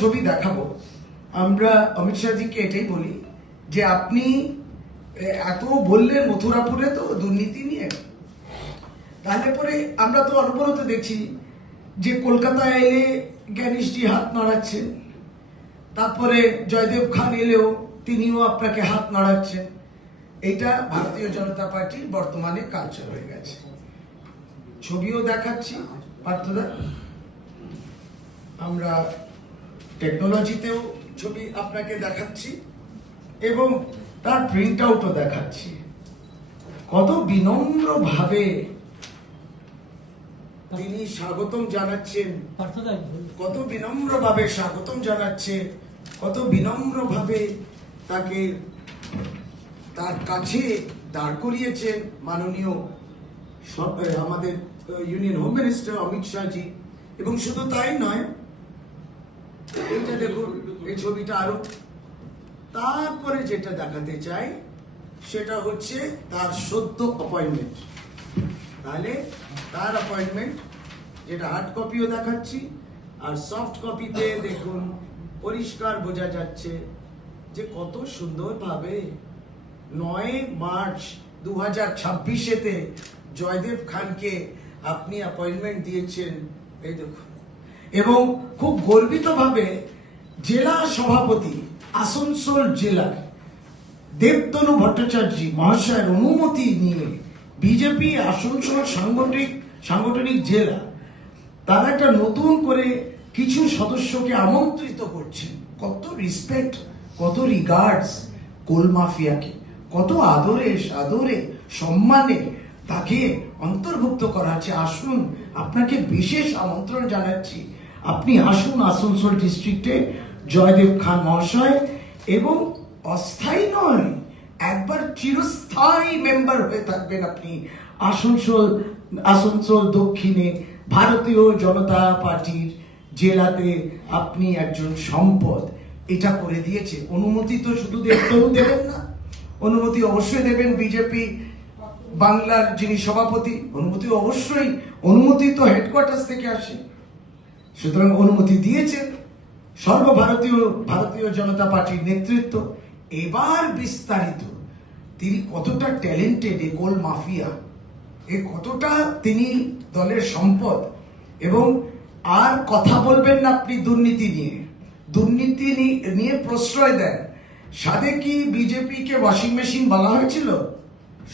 ছবি দেখাবো। আমরা অমিত শাহজিকে এটাই বলি যে আপনি এত বললেন মথুরাপুরে তো দুর্নীতি নিয়ে, তাহলে পরে আমরা তো অনবরত দেখছি যে কলকাতায় এলে জ্ঞানীশজি হাত নাড়াচ্ছেন, তারপরে জয়দেব খান এলেও তিনিও আপনাকে হাত নাড়াচ্ছেন। এইটা ভারতীয় জনতা পার্টির বর্তমানে কালচার হয়ে গেছে। ছবিও দেখাচ্ছি পার্থদা, আমরা টেকনোলজিতেও ছবি আপনাকে দেখাচ্ছি এবং তার প্রিন্ট আউটও দেখাচ্ছি। কত বিনম্র ভাবে তিনি স্বাগতম জানাচ্ছেন, কত বিনম্র ভাবে স্বাগতম জানাচ্ছে, কত বিনম্র ভাবে তাকে তার কাছে দাঁড় করিয়েছেন মাননীয় আমাদের union home minister Amit Shahji. এবং শুধু তাই নয়, এইটা দেখুন, এই ছবিটা আরো। তারপরে যেটা দেখাতে চাই সেটা হচ্ছে তার সদ্য অ্যাপয়েন্টমেন্ট। তাহলে তার অ্যাপয়েন্টমেন্ট, যেটা হার্ড কপিও দেখাচ্ছি আর সফট কপিতে দেখুন পরিষ্কার বোঝা যাচ্ছে যে কত সুন্দরভাবে 9 মার্চ 2026-তে জয়দেব খানকে আপনি অ্যাপয়েন্টমেন্ট দিয়েছেন। এই দেখুন, এবং খুব গর্বিত ভাবে জেলা সভাপতি আসানসোল জেলার দেবতনু ভট্টাচার্য মহাশয়ের অনুমতি নিয়ে বিজেপি আসানসোল সাংগঠনিক জেলা তারা একটা নতুন করে কিছু সদস্যকে আমন্ত্রিত করছেন। কত রিসপেক্ট, কত রিগার্ডস কোল মাফিয়াকে, কত আদরে সাদরে সম্মানে তাকে অন্তর্ভুক্ত করা হচ্ছে। আসুন, আপনাকে বিশেষ আমন্ত্রণ জানাচ্ছি, আপনি আসুন আসানসোল ডিস্ট্রিক্টে জয়দেব খান মহাশয়, এবং অস্থায়ী নয়, একবার চিরস্থায়ী মেম্বার হয়ে থাকবেন আপনি আসানসোল দক্ষিণে ভারতীয় জনতা পার্টির জেলাতে। আপনি একজন সম্পদ, এটা করে দিয়েছে। অনুমতি তো শুধু দেবেন না, অনুমতি অবশ্যই দেবেন বিজেপি বাংলার যিনি সভাপতি, অনুমতি অবশ্যই, অনুমতি তো হেডকোয়ার্টার থেকে আসে। সুতরাং অনুমতি দিয়েছেন ভারতীয় জনতা পার্টির নেতৃত্ব। এবার বিস্তারিত তিনি কতটা ট্যালেন্টেড, এ কোল মাফিয়া, এ কতটা তিনি দলের সম্পদ। এবং আর কথা বলবেন না আপনি দুর্নীতি নিয়ে প্রশ্রয় দেন। সাথে কি বিজেপিকে ওয়াশিং মেশিন বলা হয়েছিল?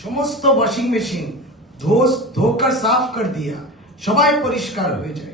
সমস্ত ওয়াশিং মেশিন ধোকার সাফ কর দিয়া, সবাই পরিষ্কার হয়ে যায়।